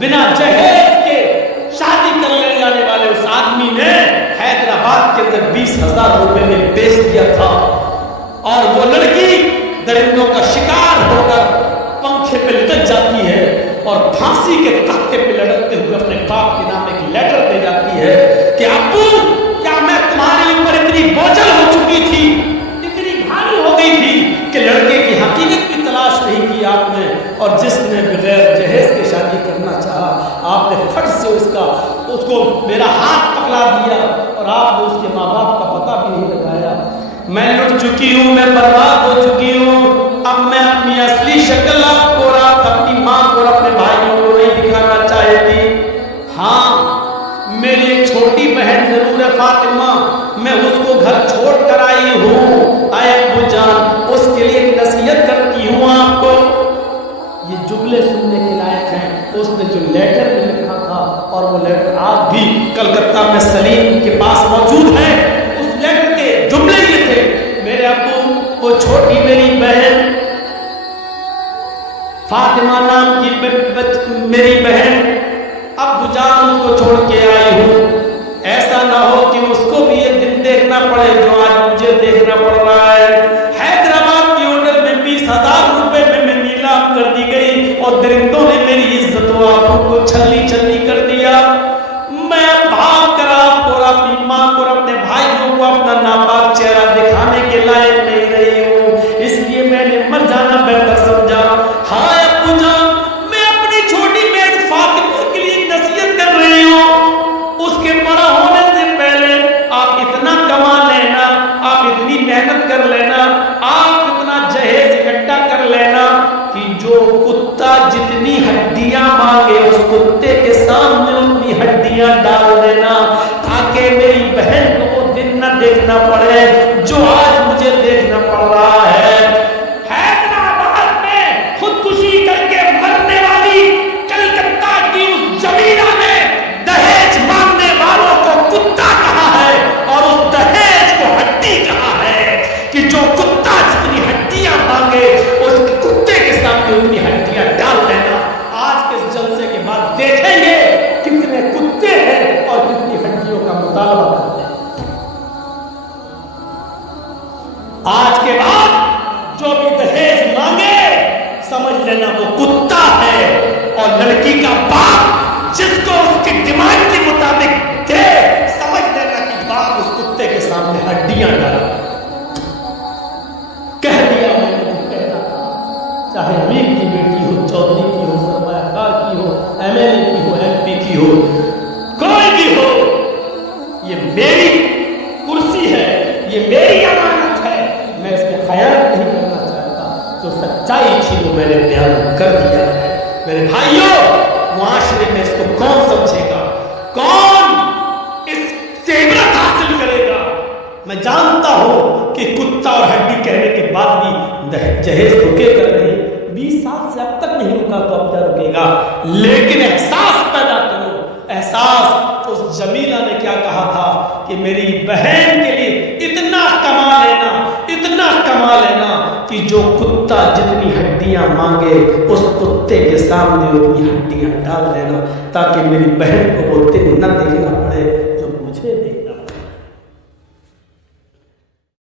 बिना जहेज के शादी कर ले जाने वाले उस आदमी ने हैदराबाद के अंदर 20,000 रुपए में बेच दिया था। और वो लड़की दरिंदों का शिकार होकर पंखे पे लटक जाती है और फांसी के तख्ते पे लटकते हुए अपने बाप के नाम एक लेटर दे जाती है कि अब्बू, क्या मैं तुम्हारे ऊपर इतनी बोझल हो चुकी थी, इतनी भारी हो गई थी कि लड़के की हकीकत की तलाश नहीं की आपने, और जिसने बगैर जहेज के शादी करना चाहा आपने फट से उसको मेरा हाथ पकड़ा दिया और आपने उसके माँ बाप का पता भी नहीं लगाया। मैं लुट चुकी हूँ, मैं बर्बाद हो चुकी हूँ। अब मैं अपनी असली शक्ल आपको और अपनी माँ को और अपने भाइयों को नहीं दिखाना चाहती। हाँ, मेरी एक छोटी बहन जरूर है फातिमा, मैं उसको घर छोड़ कर आई हूँ। आए अब्बू जान, उसके लिए नसीहत करती हूँ आपको। ये जुमले सुनने के लायक हैं। उसने जो लेटर में लिखा था और वो लेटर आज भी कलकत्ता में सलीम के पास मौजूद है। उस लेटर के जुमले ये थे, मेरे अब्बू, वो छोटी मेरी बहन फातिमा नाम की मेरी बहन, अब्बू जान उसको छोड़ के आई हूँ। ऐसा ना हो कि उसको भी ये दिन देखना पड़े जो आज मुझे देखना पड़ रहा है। हैदराबाद की होटल में 20,000 रुपए में मैं नीलाम कर दी गई और दरिंदों ने मेरी इज्जत व आबरू को छलनी छलनी कर दिया। मैं भाग कर आपको और अपनी माँ को और अपने भाइयों को अपना नापाक चेहरा दिखाने के लायक नहीं रही हूँ, इसलिए मैंने मर जाना बेहतर समझा। हाँ अब्बू जान, मैं अपनी छोटी बहन फातिमा के लिए नसीहत कर रही हूँ। उसके बड़ा होने से पहले आप इतना कमा लेना, आप इतनी मेहनत कर लेना, आप इतना जहेज इकट्ठा कर लेना कि जो कुत्ता जितनी हड्डियां मांगे उस कुत्ते के सामने उतनी हड्डियां डाल देना, ताकि मेरी बहन को वो दिन न देखना पड़े जो आज मुझे देखना पड़ रहा है। हैदराबाद में खुदकुशी करके मरने वाली कलकत्ता की उस जमीना ने दहेज मांगने वालों को कुत्ता कहा है और उस दहेज को हड्डी कहा है कि जो कुत्ता जितनी हड्डियां मांगे उस कुत्ते के सामने उतनी हड्डियां डाल देना। आज के जलसे के बाद देखेंगे कितने कुत्ते हैं और कितनी हड्डियों का मुतालबा करते हैं। आज के बाद जो भी दहेज मांगे समझ लेना वो कुत्ता है, और लड़की का बाप जिसको उसकी डिमांड के मुताबिक दे, समझ लेना कि बाप उस कुत्ते के सामने हड्डियां डाला। कह दिया मैंने जो कहना था, चाहे अमीर की बेटी हो, चौधरी की हो, सरमायाकार की हो, एमएलए की हो, एमपी की हो, कोई भी हो, ये मेरी कुर्सी है, ये मेरी अमानत है, मैं इसमें खयानत नहीं करना चाहता। जो सच्चाई थी वो मैंने बयान कर दिया है। मेरे भाइयों, मुआशरे में इसको कौन समझेगा, कौन इससे इबरत हासिल करेगा? मैं जानता हूं कि कुत्ता और हड्डी कहने के बाद भी जहेज रुकेगा नहीं। 20 साल से अब तक नहीं रुका तो अब क्या रुकेगा? लेकिन एहसास पैदा करो, एहसास। उस जमीला ने क्या कहा था कि मेरी बहन के लिए इतना कमा लेना, इतना कमा लेना कि जो कुत्ता जितनी हड्डियां मांगे उस कुत्ते के सामने उतनी हड्डियां डाल देना, ताकि मेरी बहन को वो दिन न देखना पड़े जो मुझे